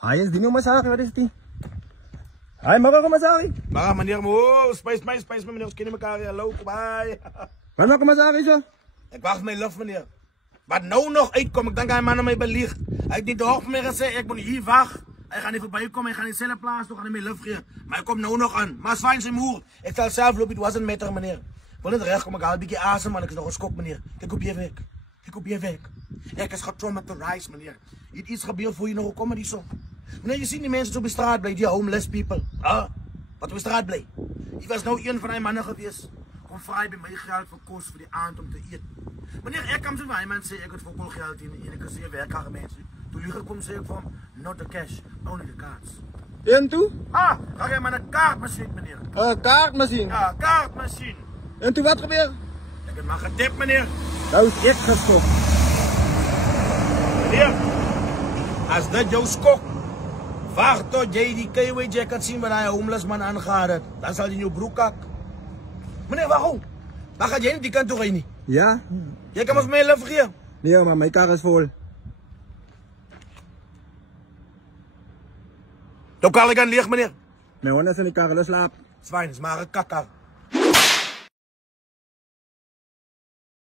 Ayos din yung massage, what is it? Ay, makakamassage. Baka meneer mo, spice me meneer, kunnen elkaar, hallo, kom bij. Paano ako massage siya? Ik wacht mijn love meneer. Wat nou nog uitkom, ik denk aan man aan mij belicht. Ik niet de hoofd meer gezegd, ik moet hier wacht. Hij gaat niet voorbij komen, ik ga niet zelf plaatsen, ik ga niet meer love geven. Maar ik kom nou nog aan. Maar fijn zijn moer. Ik zal zelf lopen, het was een meter meneer. Ik wil niet recht komen, ik haal een beetje asem, man. Ik is nog een schok meneer. Kijk op je weg. Kijk op je weg. Ik is getraumatiseerd meneer. Iets gebeurt voor je nog komen die zo. Meneer, je ziet die mensen zo op de straat blij, die homeless people. Wat op de straat blij. Ik was nou een van die mannen geweest. Kom vrij bij mij geld voor kost voor die aand om te eten. Wanneer ik kwam zo bij mensen zei ik het voor veel geld in een kassier werken mensen. Toen Luger kwam zei ik van, not the cash, only the cards. En toe? Ga jij maar een kaartmachine meneer. Kaartmachine? Ja, kaartmachine. En toen wat gebeurt? Ik heb maar getipt meneer. Dat is echt gestopt. Meneer, als dat jouw skok, wacht tot jij die KW jacket zien waar hij homeless man aangaat. Dan zal hij in je broek kak. Meneer, waarom? Waar gaat jij niet? Die kant toch niet? Ja? Jij kan ons mee love geven. Nee, maar mijn kar is vol. Dan kan ik aan leeg meneer. Mijn hond is in de kar, dus slaap. Zwijn is maar een kakker.